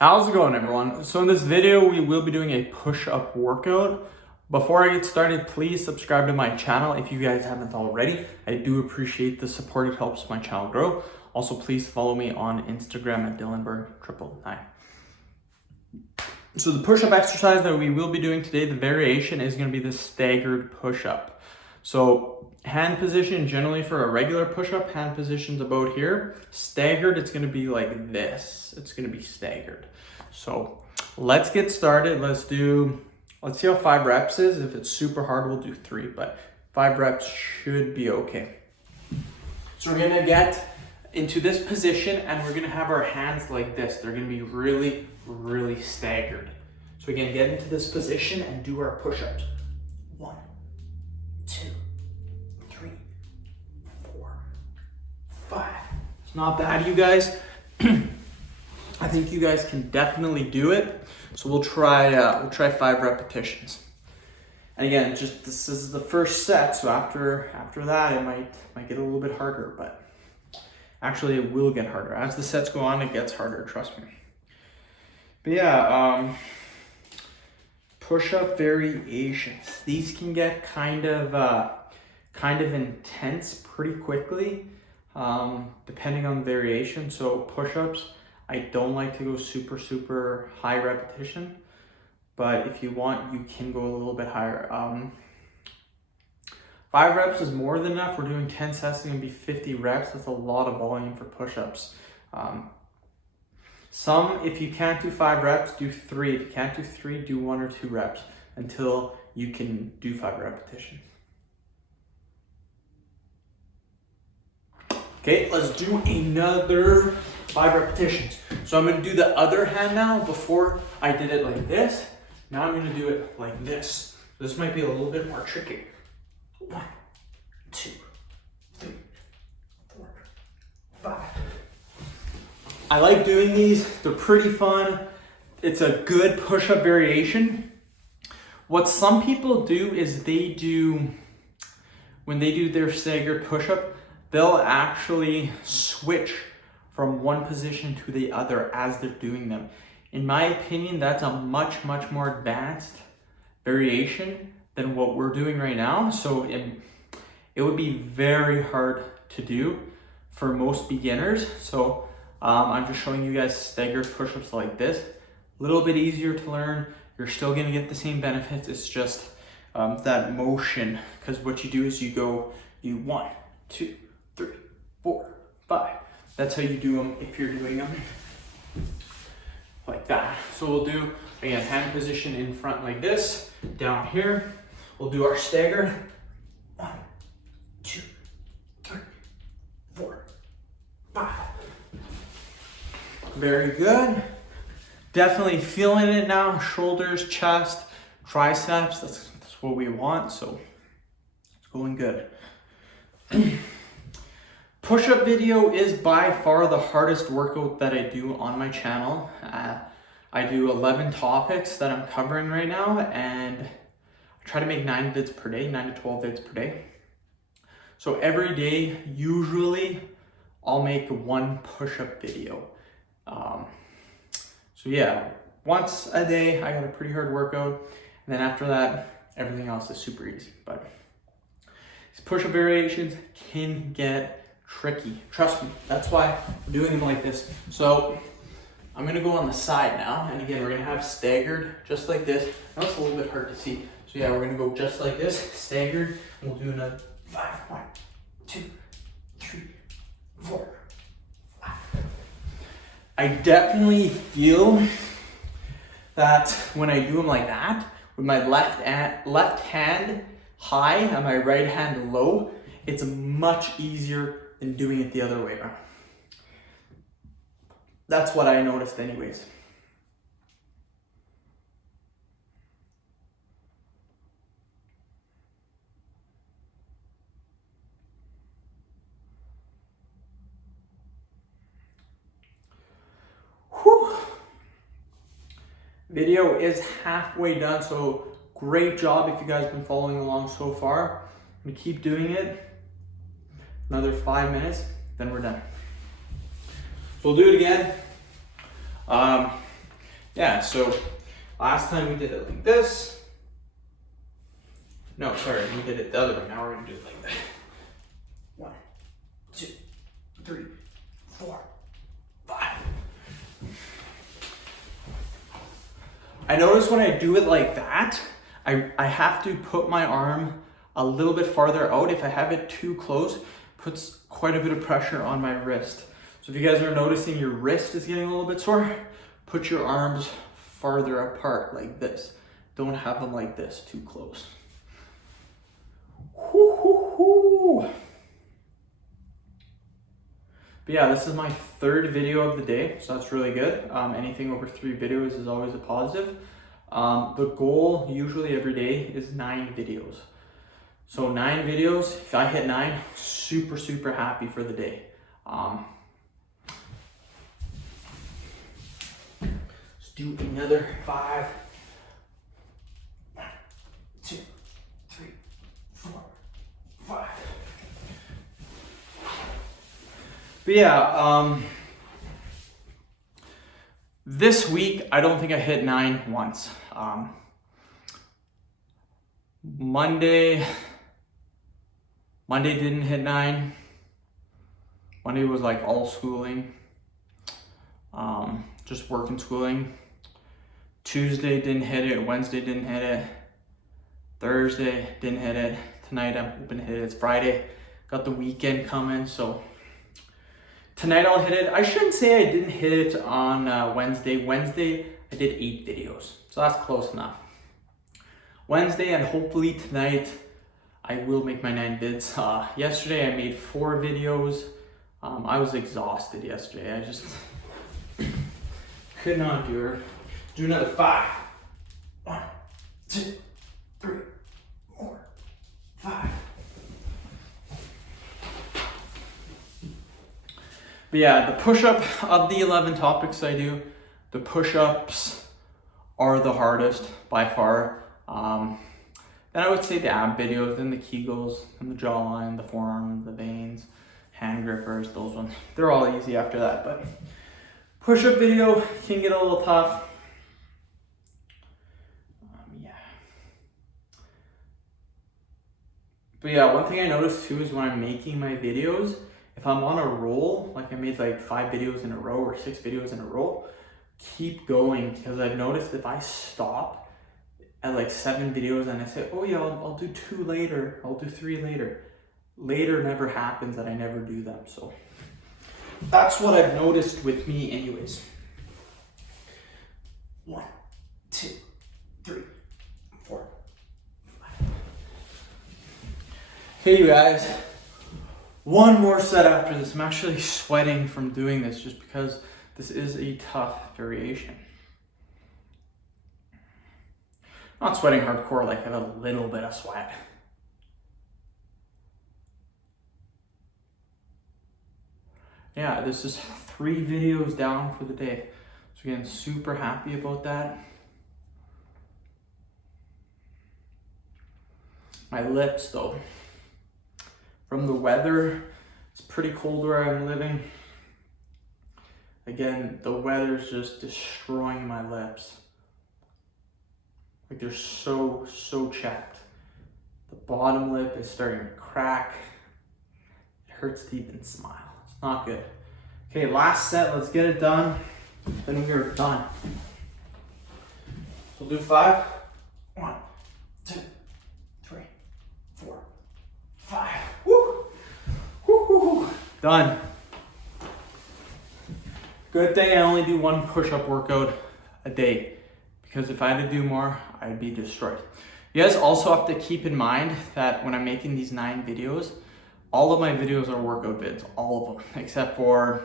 How's it going, everyone? So in this video, we will be doing a push-up workout. Before I get started, please subscribe to my channel if you guys haven't already. I do appreciate the support. It helps my channel grow. Also, please follow me on Instagram at Dylanberg999. So the push-up exercise that we will be doing today, the variation is going to be the staggered push-up. So hand position, generally for a regular push-up, hand position's about here. Staggered, it's going to be like this. It's going to be staggered. So let's get started. Let's see how 5 reps is. If it's super hard, we'll do 3, but 5 reps should be okay. So we're going to get into this position and we're going to have our hands like this. They're going to be really, really staggered. So we're going to get into this position and do our push-ups. 1, 2, 3, 4, 5. It's not bad, you guys. I think you guys can definitely do it. So we'll try 5 repetitions. And again, this is the first set, so after that it might get a little bit harder, but actually it will get harder. As the sets go on, it gets harder, trust me. But yeah, push-up variations. These can get kind of intense pretty quickly, depending on the variation. So push-ups, I don't like to go super high repetition, but if you want, you can go a little bit higher. 5 reps is more than enough. We're doing 10 sets, it's gonna be 50 reps. That's a lot of volume for push-ups. If you can't do 5 reps, do 3. If you can't do 3, do 1 or 2 reps until you can do 5 repetitions. Okay, let's do another 5 repetitions. So I'm gonna do the other hand now. Before I did it like this. Now I'm gonna do it like this. This might be a little bit more tricky. 1, 2, 3, 4, 5. I like doing these. They're pretty fun. It's a good push-up variation. What some people do is when they do their staggered push-up, they'll actually switch from one position to the other as they're doing them. In my opinion, that's a much more advanced variation than what we're doing right now. So it would be very hard to do for most beginners. So I'm just showing you guys staggered push-ups like this. A little bit easier to learn. You're still gonna get the same benefits. It's just that motion, because what you do is you 1, 2, 3, 4, 5. That's how you do them if you're doing them like that. So we'll do, again, hand position in front like this, down here. We'll do our stagger. 1, 2, 3, 4, 5. Very good. Definitely feeling it now. Shoulders, chest, triceps. That's what we want. So it's going good. Push-up video is by far the hardest workout that I do on my channel. I do 11 topics that I'm covering right now, and I try to make 9 vids per day, 9 to 12 vids per day. So every day, usually, I'll make 1 push-up video. So yeah, once a day, I got a pretty hard workout, and then after that, everything else is super easy. But these push-up variations can get tricky. Trust me, that's why we're doing them like this. So I'm gonna go on the side now, and again, we're gonna have staggered just like this. Now it's a little bit hard to see. So yeah, we're gonna go just like this, staggered, and we'll do another 5. 1, 2, 3, 4, 5. I definitely feel that when I do them like that, with my left hand high and my right hand low, it's much easier than doing it the other way around. That's what I noticed anyways. Whew. Video is halfway done, so great job if you guys have been following along so far. I'm gonna keep doing it. Another 5 minutes, then we're done. So we'll do it again. yeah, so last time we did it like this. No, sorry, we did it the other way. Now we're gonna do it like that. 1, 2, 3, 4, 5. I notice when I do it like that, I have to put my arm a little bit farther out. If I have it too close, it puts quite a bit of pressure on my wrist. So if you guys are noticing your wrist is getting a little bit sore, put your arms farther apart like this. Don't have them like this, too close. But yeah, this is my 3rd video of the day, so that's really good. Anything over 3 videos is always a positive. The goal usually every day is 9 videos. So 9 videos, if I hit 9, super, super happy for the day. Let's do another 5. 1, 2, 3, 4, 5. But yeah, this week, I don't think I hit 9 once. Monday didn't hit 9. Monday was like all schooling, just work and schooling. Tuesday didn't hit it, Wednesday didn't hit it, Thursday didn't hit it, tonight I'm hoping to hit it. It's Friday, got the weekend coming, so tonight I'll hit it. I shouldn't say I didn't hit it on Wednesday. Wednesday I did 8 videos, so that's close enough. Wednesday and hopefully tonight I will make my 9 vids. Yesterday I made 4 videos. I was exhausted yesterday. I just could not do it. Do another 5. 1, 2, 3, 4, 5. But yeah, the push-up of the 11 topics I do, the push-ups are the hardest by far. Then I would say the ab videos, then the Kegels, and the jawline, the forearm, the veins, hand grippers, those ones. They're all easy after that, but push-up video can get a little tough. Yeah. But yeah, one thing I noticed too is when I'm making my videos, if I'm on a roll, like I made like 5 videos in a row or 6 videos in a row, keep going, because I've noticed if I stop at like 7 videos and I say, oh yeah, I'll do 2 later, I'll do 3 later. Later never happens, and I never do them. So that's what I've noticed with me anyways. 1, 2, 3, 4, 5. Hey you guys, one more set after this. I'm actually sweating from doing this just because this is a tough variation. Not sweating hardcore, like I have a little bit of sweat. Yeah, this is 3 videos down for the day. So again, super happy about that. My lips though, from the weather, it's pretty cold where I'm living. Again, the weather's just destroying my lips. Like they're so chapped. The bottom lip is starting to crack. It hurts to even smile. It's not good. Okay, last set, let's get it done. Then we are done. So we'll do 5. 1, 2, 3, 4, 5. Woo! Woo, woo, woo. Done. Good thing I only do 1 push-up workout a day, because if I had to do more, I'd be destroyed. You guys also have to keep in mind that when I'm making these 9 videos, all of my videos are workout vids, all of them, except for,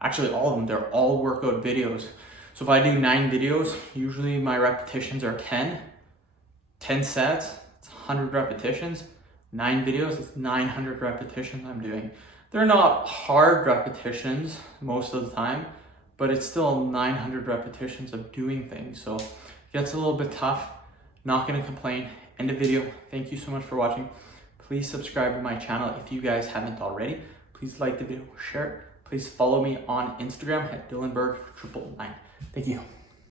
actually all of them, they're all workout videos. So if I do 9 videos, usually my repetitions are 10 sets, it's 100 repetitions, 9 videos, it's 900 repetitions I'm doing. They're not hard repetitions most of the time, but it's still 900 repetitions of doing things. So it gets a little bit tough. Not gonna complain. End of video. Thank you so much for watching. Please subscribe to my channel if you guys haven't already. Please like the video, share it. please follow me on Instagram at Dylanberg999. Thank you.